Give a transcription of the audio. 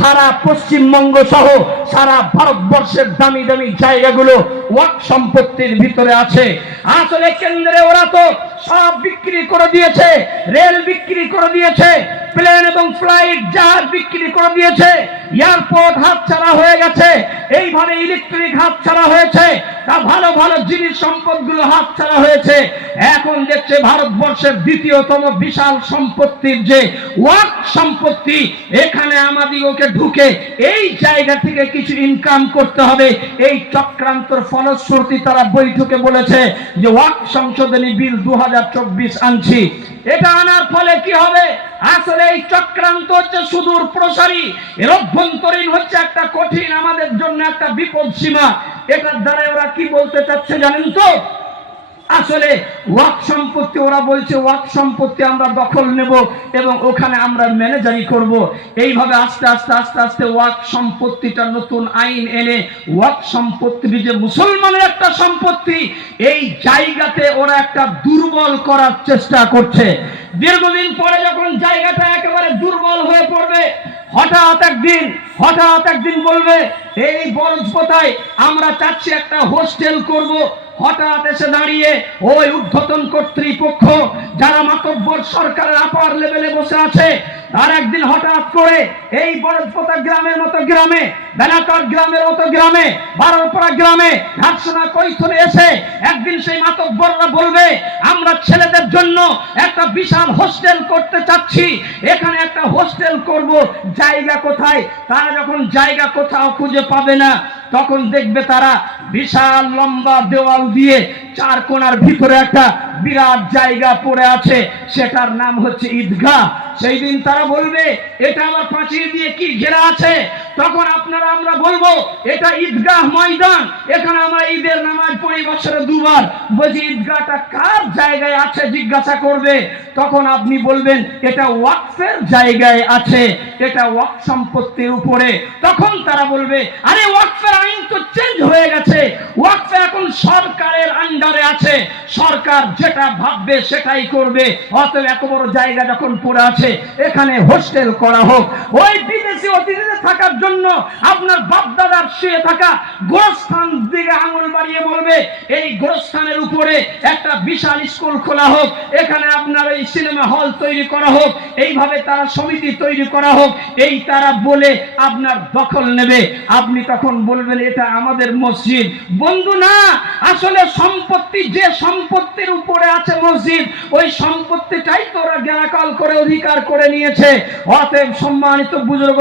সারা পশ্চিমবঙ্গ সহ সারা ভারতবর্ষের দামি দামি জায়গাগুলো ওয়াক্ফ সম্পত্তির ভিতরে আছে। আসলে কেন্দ্রে ওরা তো সব বিক্রি করে দিয়েছে, রেল বিক্রি করে দিয়েছে, প্লেন এবং ফ্লাইট জাহাজ বিক্রি করে দিয়েছে, এয়ারপোর্ট হাতছাড়া হয়ে গেছে, এইভাবে ইলেকট্রিক হাতছাড়া হয়েছে, তা ভালো ভালো জিনিস সম্পদগুলো হাতছাড়া হয়েছে। এখন দেখছে ভারতবর্ষের দ্বিতীয়তম বিশাল সম্পত্তির যে ওয়াক্ফ সম্পত্তি, এখানে আমাদিগকে ঢুকে এই জায়গা থেকে কিছু ইনকাম করতে হবে। এই চক্রান্তর ফলশ্রুতি তারা বৈঠকে বলেছে যে ওয়াক্ফ সংশোধনী বিল 2024 আনছি। এটা আনার ফলে কি হবে? আসলে এই চক্রান্ত হচ্ছে সুদূর প্রসারী, এর অভ্যন্তরীণ হচ্ছে একটা কঠিন আমাদের জন্য একটা বিপদ সীমা। এটার দ্বারা ওরা কি বলতে চাচ্ছে জানেন তো? আসলে ওয়াক্ফ সম্পত্তি, ওরা বলছে ওয়াক্ফ সম্পত্তি আমরা দখল নেব এবং ওখানে আমরা ম্যানেজারি করব। এইভাবে আস্তে আস্তে আস্তে আস্তে ওয়াক্ফ সম্পত্তিটা নতুন আইন এনে ওয়াক্ফ সম্পত্তি যে মুসলমানের একটা সম্পত্তি, এই জায়গাতে ওরা একটা দুর্বল করার চেষ্টা করছে। দীর্ঘদিন পরে যখন জায়গাটা একেবারে দুর্বল হয়ে পড়বে, হঠাৎ একদিন বলবে এই বরজপোতায় আমরা চাচ্ছি একটা হোস্টেল করব। হঠাৎ এসে দাঁড়িয়ে ওই উদ্ধতন কর্তৃপক্ষ যারা মাতব্বর সরকারের আপার লেভেলে বসে আছে, আর একদিন হঠাৎ করে এই বরজপোতা গ্রামের মতো গ্রামে, বেনাকার গ্রামের মতো গ্রামে, বারোপাড়া গ্রামে, ঘাটসোনা কৈথনে এসে একদিন সেই মাতব্বররা বলবে আমরা ছেলেদের জন্য একটা বিশাল হোস্টেল করতে চাচ্ছি, এখানে একটা হোস্টেল করব। জায়গা কোথায়? তারা যখন জায়গা কোথাও খুঁজে পাবে না, তখন দেখবে তারা বিশাল লম্বা দেওয়াল দিয়ে চার কোণার ভিতরে একটা বিরাট জায়গা পড়ে আছে, সেটার নাম হচ্ছে ঈদগাহ। সেই দিন তারা বলবে এটা আমার প্রাচীর দিয়ে কি ঘেরা আছে, তখন আমরা বলবো এটা ঈদগাহ ময়দান, এখানে আমরা ঈদের নামাজ পড়ি বছরে দুবার। বলছি ঈদগাহটা কার জায়গায় আছে জিজ্ঞাসা করবে, তখন আপনি বলবেন এটা ওয়াকফের জায়গায় আছে, এটা ওয়াকফ সম্পত্তির উপরে। তখন তারা বলবে আরে ওয়াকফের আইন তো চেঞ্জ হয়ে গেছে, ওয়াকফ এখন সরকারের আন্ডারে আছে, সরকার যেটা ভাববে সেটাই করবে, অতএব এত বড় জায়গা যখন পড়ে আছে এখানে হোস্টেল করা হোক। ওই বিদেশি অতিথিদের থাকার জন্য আপনার বাপদাদার শুয়ে থাকা গোরস্থান দিকে আঙুল বাড়িয়ে বলবে এই গোরস্থানের উপরে একটা বিশাল স্কুল খোলা হোক, এখানে আপনার এই সিনেমা হল তৈরি করা হোক, এইভাবে তারা সমিতি তৈরি করা হোক, এই তারা বলে আপনার দখল নেবে। আপনি তখন বলবেন এটা আমাদের মসজিদ। বন্ধু না, আসলে সম্পত্তি যে সম্পত্তির উপরে আছে মসজিদ, ওই সম্পত্তিটাই তোরা জ্ঞানাকাল করে অধিকার করে নিয়েছে। অতএব সম্মানিত বুজুর্গ